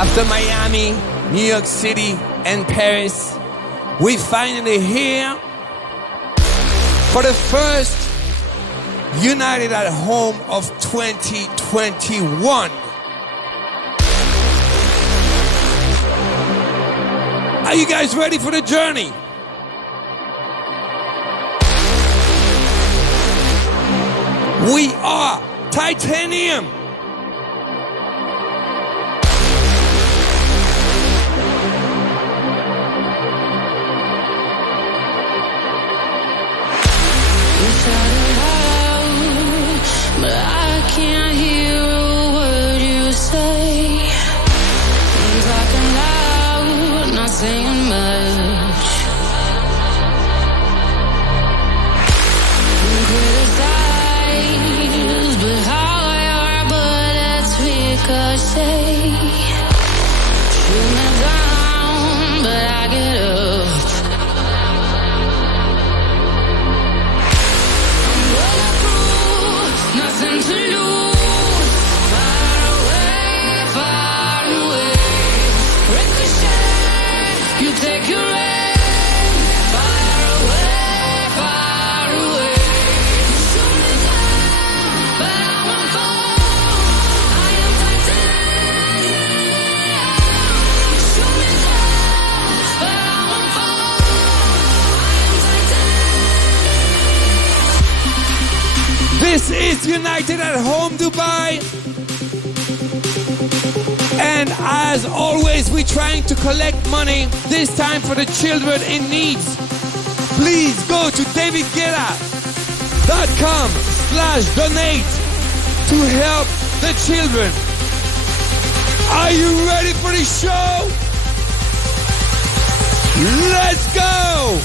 After Miami, New York City, and Paris, we finally here for the first United at Home of 2021. Are you guys ready for the journey? We are Titanium. But I can't hear a word you say. I'm talking loud, not saying much. Criticize, but how your bullets ricochet. Shoot me down, but I get up. Nothing to lose. Far away. Ricochet, you take your aim. Far away. Shoot me down, but I won't fall. I am titanium. Shoot me down, but I won't fall. I am titanium. This is United at Home Dubai, and as always we're trying to collect money, this time for the children in need. Please go to davidguetta.com/donate to help the children. Are you ready for the show? Let's go!